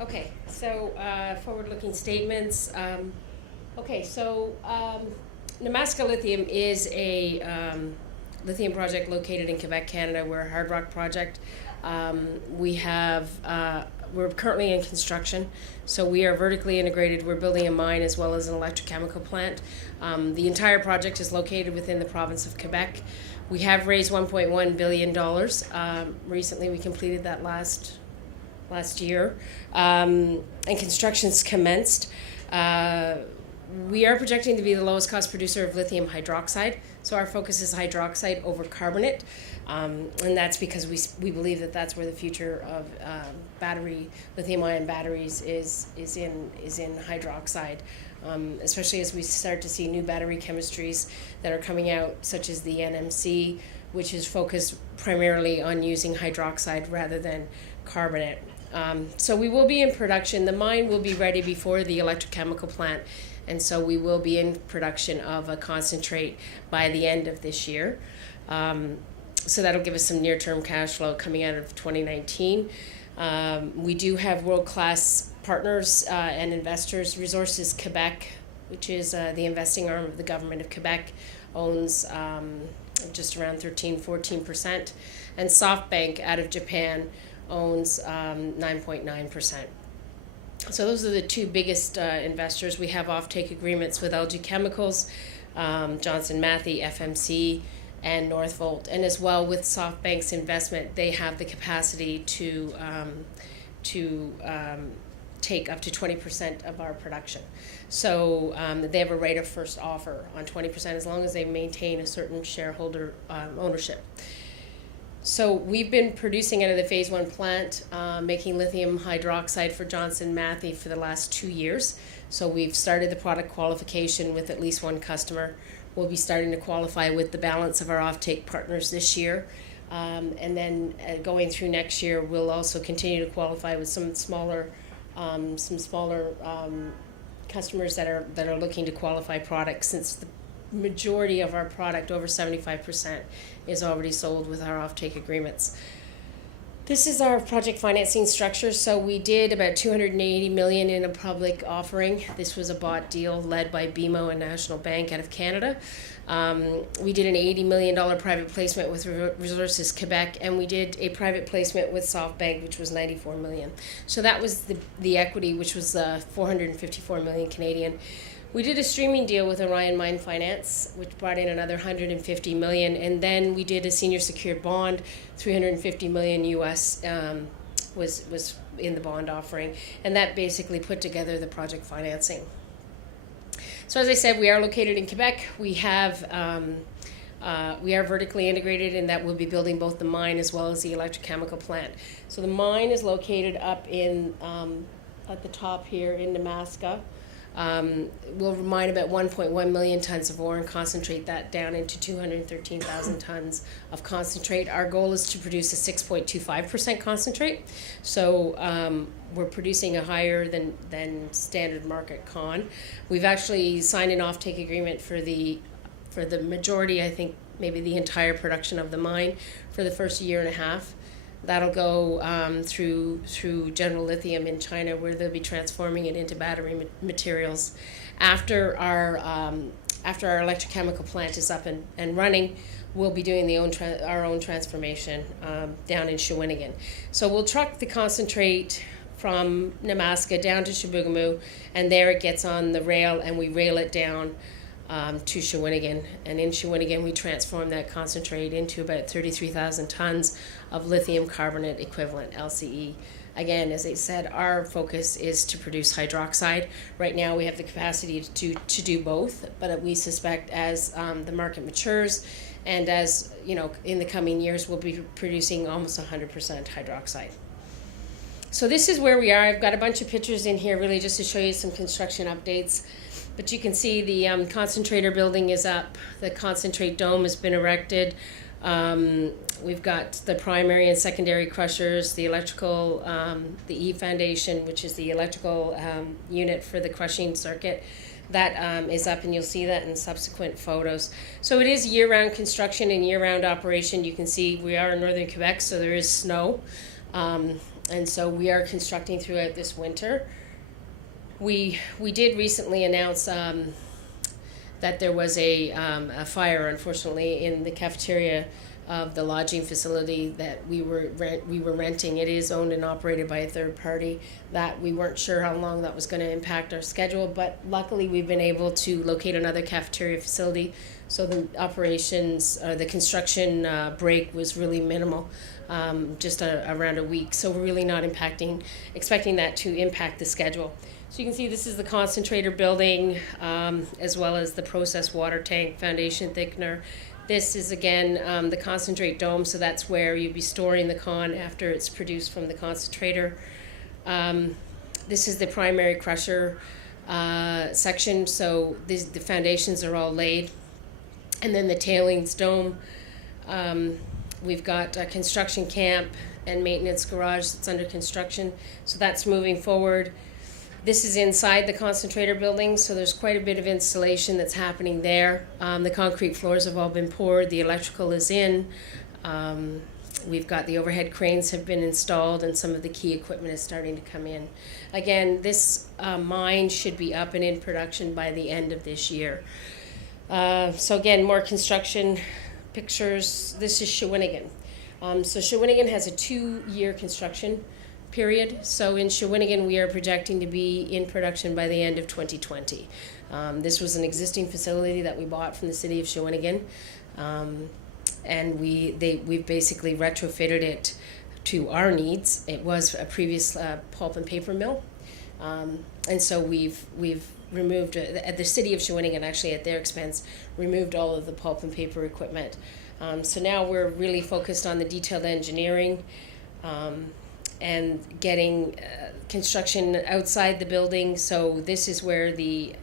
Okay, so forward-looking statements. Nemska Lithium is a lithium project located in Quebec, Canada. We're a hard rock project. We're currently in construction, so we are vertically integrated. We're building a mine as well as an electrochemical plant. The entire project is located within the province of Quebec. We have raised $1.1 billion. Recently, we completed that last year, and construction's commenced. We are projecting to be the lowest cost producer of lithium hydroxide, so our focus is hydroxide over carbonate, and that's because we believe that that's where the future of lithium-ion batteries is in hydroxide, especially as we start to see new battery chemistries that are coming out, such as the NMC, which is focused primarily on using hydroxide rather than carbonate. So we will be in production. The mine will be ready before the electrochemical plant, and so we will be in production of a concentrate by the end of this year. So that'll give us some near-term cash flow coming out of 2019. We do have world-class partners and investors. Resources Quebec, which is the investing arm of the government of Quebec, owns just around 14%, and SoftBank out of Japan owns 9.9%. So those are the two biggest investors. We have offtake agreements with LG Chemicals, Johnson Matthey, FMC, and Northvolt, and as well with SoftBank's investment, they have the capacity to take up to 20% of our production. So they have a right of first offer on 20% as long as they maintain a certain shareholder ownership. So we've been producing out of the phase 1 plant, making lithium hydroxide for Johnson Matthey for the last 2 years. So we've started the product qualification with at least one customer. We'll be starting to qualify with the balance of our offtake partners this year. And then going through next year, we'll also continue to qualify with some smaller customers that are looking to qualify products, since the majority of our product, over 75%, is already sold with our offtake agreements. This is our project financing structure. So we did about $280 million in a public offering. This was a bought deal led by BMO and National Bank out of Canada. We did an $80 million private placement with Resources Quebec, and we did a private placement with SoftBank, which was $94 million. So that was the equity, which was 454 million Canadian. We did a streaming deal with Orion Mine Finance, which brought in another $150 million, and then we did a senior secured bond, $350 million US was in the bond offering, and that basically put together the project financing. So as I said, we are located in Quebec. We are vertically integrated in that we'll be building both the mine as well as the electrochemical plant. So the mine is located up in at the top here in Nemska. We'll mine about 1.1 million tons of ore and concentrate that down into 213,000 tons of concentrate. Our goal is to produce a 6.25% concentrate. So we're producing a higher than standard market con. We've actually signed an offtake agreement for the majority, I think maybe the entire production of the mine for the first year and a half. That'll go through General Lithium in China, where they'll be transforming it into battery materials. After our electrochemical plant is up and running, we'll be doing our own transformation down in Shawinigan. So we'll truck the concentrate from Nemska down to Chibougamau, and there it gets on the rail, and we rail it down to Shawinigan, and in Shawinigan we transform that concentrate into about 33,000 tons of lithium carbonate equivalent, LCE. Again, as I said, our focus is to produce hydroxide. Right now we have the capacity to do both, but we suspect as the market matures and as in the coming years, we'll be producing almost 100% hydroxide. So this is where we are. I've got a bunch of pictures in here really just to show you some construction updates. But you can see the concentrator building is up. The concentrate dome has been erected. We've got the primary and secondary crushers, the electrical, the E foundation, which is the electrical unit for the crushing circuit. That is up, and you'll see that in subsequent photos. So it is year-round construction and year-round operation. You can see we are in northern Quebec, so there is snow. And so we are constructing throughout this winter. We did recently announce that there was a fire, unfortunately, in the cafeteria of the lodging facility that we were renting. It is owned and operated by a third party. That we weren't sure how long that was going to impact our schedule, but luckily we've been able to locate another cafeteria facility. So the operations, the construction break was really minimal, just around a week. So we're really not expecting that to impact the schedule. So you can see this is the concentrator building, as well as the process water tank, foundation thickener. This is again the concentrate dome, so that's where you'd be storing the con after it's produced from the concentrator. This is the primary crusher section, so the foundations are all laid. And then the tailings dome, we've got a construction camp and maintenance garage that's under construction, so that's moving forward. This is inside the concentrator building, so there's quite a bit of installation that's happening there. The concrete floors have all been poured, the electrical is in. We've got the overhead cranes have been installed, and some of the key equipment is starting to come in. Again, this mine should be up and in production by the end of this year. So again, more construction pictures. This is Shawinigan. So Shawinigan has a 2-year construction period. So in Shawinigan, we are projecting to be in production by the end of 2020. This was an existing facility that we bought from the city of Shawinigan, and we've basically retrofitted it to our needs. It was a previous pulp and paper mill, and so we've removed at the city of Shawinigan, actually at their expense, removed all of the pulp and paper equipment. So now we're really focused on the detailed engineering. And getting construction outside the building. So this is where the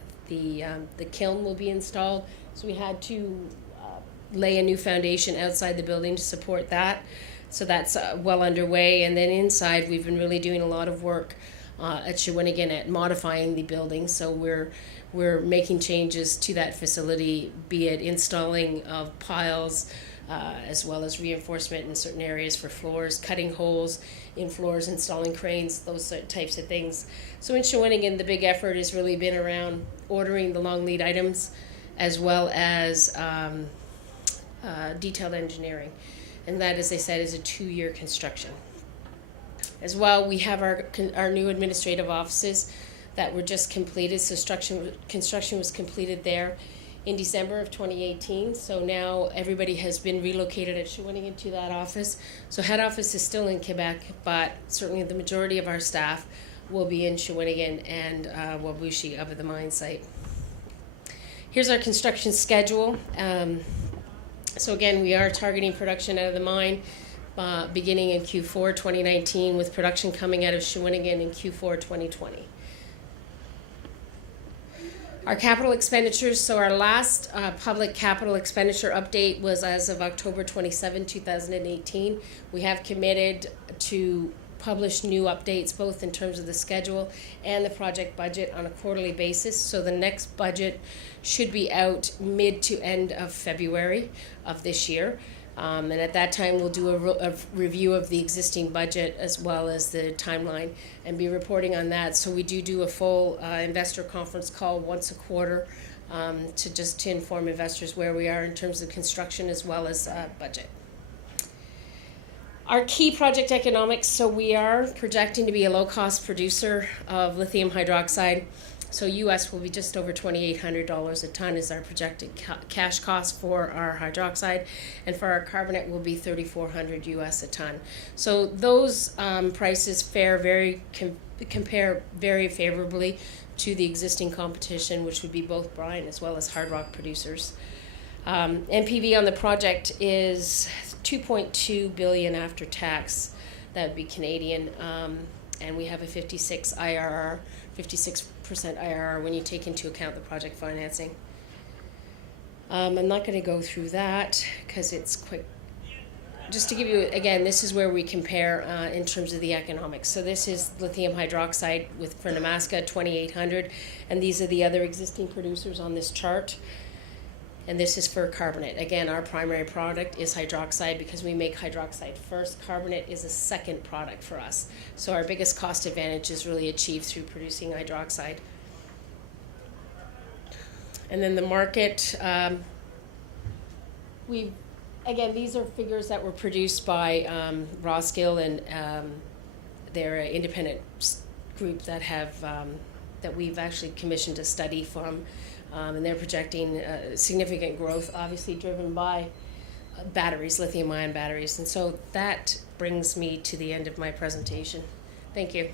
kiln will be installed. So we had to lay a new foundation outside the building to support that. So that's well underway. And then inside, we've been really doing a lot of work at Shawinigan at modifying the building. So we're making changes to that facility, be it installing of piles, as well as reinforcement in certain areas for floors, cutting holes in floors, installing cranes, those types of things. So in Shawinigan, the big effort has really been around ordering the long lead items, as well as detailed engineering. And that, as I said, is a 2-year construction. As well, we have our new administrative offices that were just completed. So construction was completed there in December of 2018. So now everybody has been relocated at Shawinigan to that office. So head office is still in Quebec, but certainly the majority of our staff will be in Shawinigan and Wabushi of the mine site. Here's our construction schedule. So again, we are targeting production out of the mine beginning in Q4 2019, with production coming out of Shawinigan in Q4 2020. Our capital expenditures, so our last public capital expenditure update was as of October 27, 2018. We have committed to publish new updates, both in terms of the schedule and the project budget, on a quarterly basis. So the next budget should be out mid to end of February of this year. And at that time, we'll do a review of the existing budget as well as the timeline and be reporting on that. So we do a full investor conference call once a quarter to inform investors where we are in terms of construction as well as budget. Our key project economics, so we are projecting to be a low-cost producer of lithium hydroxide. So US will be just over $2,800 a ton is our projected cash cost for our hydroxide, and for our carbonate will be $3,400 US a ton. So those prices compare very favorably to the existing competition, which would be both brine as well as hard rock producers. NPV on the project is $2.2 billion after tax. That would be Canadian, and we have a 56% IRR when you take into account the project financing. I'm not going to go through that because it's quick. Just to give you, again, this is where we compare in terms of the economics. So this is lithium hydroxide for Nemska, 2,800, and these are the other existing producers on this chart. and this is for carbonate. Again, our primary product is hydroxide because we make hydroxide first. Carbonate is a second product for us. So our biggest cost advantage is really achieved through producing hydroxide. And then the market, again, these are figures that were produced by Roskill, and they're an independent group that have that we've actually commissioned a study from, and they're projecting significant growth, obviously driven by batteries, lithium-ion batteries. And so that brings me to the end of my presentation. Thank you.